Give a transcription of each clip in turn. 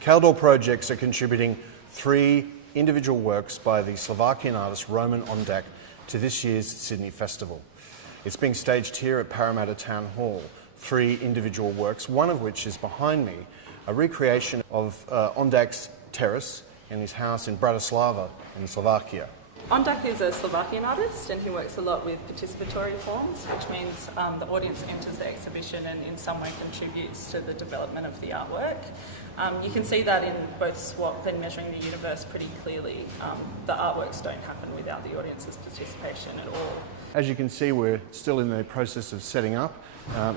Kaldor Projects are contributing 3 individual works by the Slovakian artist Roman Ondák to this year's Sydney Festival. It's being staged here at Parramatta Town Hall. 3 individual works, one of which is behind me, a recreation of Ondák's Terrace in his house in Bratislava in Slovakia. Ondák is a Slovakian artist and he works a lot with participatory forms, which means the audience enters the exhibition and in some way contributes to the development of the artwork. You can see that in both SWAP and Measuring the Universe pretty clearly. The artworks don't happen without the audience's participation at all. As you can see, we're still in the process of setting up.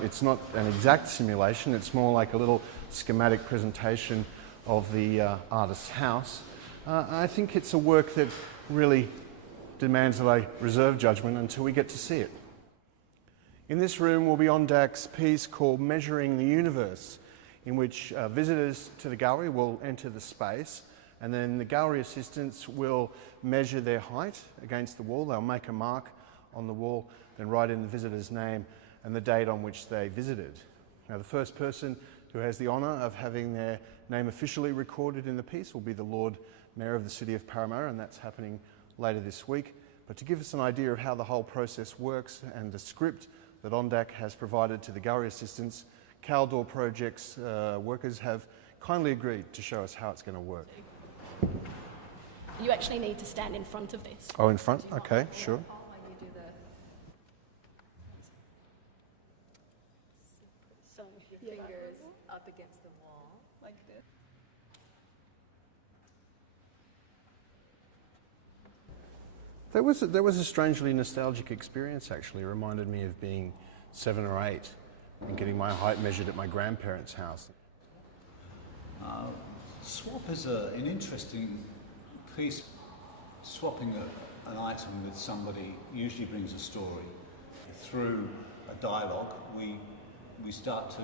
It's not an exact simulation, it's more like a little schematic presentation of the artist's house. I think it's a work that really demands a reserve judgment until we get to see it. In this room will be Ondák's piece called Measuring the Universe, in which visitors to the gallery will enter the space and then the gallery assistants will measure their height against the wall. They'll make a mark on the wall and write in the visitor's name and the date on which they visited. Now, the first person who has the honour of having their name officially recorded in the piece will be the Lord Mayor of the City of Parramatta, and that's happening later this week. But to give us an idea of how the whole process works and the script that Ondák has provided to the gallery assistants, Kaldor Projects workers have kindly agreed to show us how it's going to work. You actually need to stand in front of this. Oh, in front? Okay, sure. So Your fingers up against the wall, like this. That was a strangely nostalgic experience, actually. It reminded me of being 7 or 8 and getting my height measured at my grandparents' house. Swap is an interesting piece. Swapping an item with somebody usually brings a story. Through a dialogue, we start to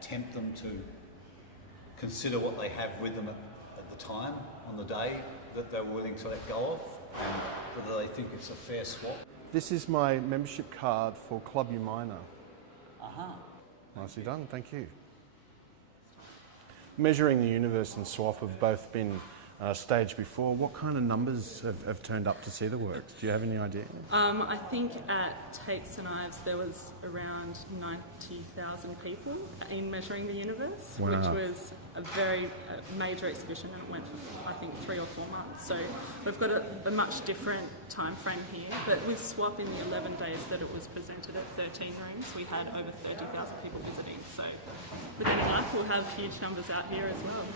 tempt them to consider what they have with them at the time, on the day, that they're willing to let go of, and whether they think it's a fair swap. This is my membership card for Club U Minor. Aha. Nicely done, thank you. Measuring the Universe and SWAP have both been staged before. What kind of numbers have turned up to see the works? Do you have any idea? I think at Takes and Ives there was around 90,000 people in Measuring the Universe, wow, which was a very major exhibition, and it went for I think 3 or 4 months. So we've got a much different time frame here, but with SWAP in the 11 days that it was presented at 13 rooms, we had over 30,000 people visiting. So within a month we'll have huge numbers out here as well.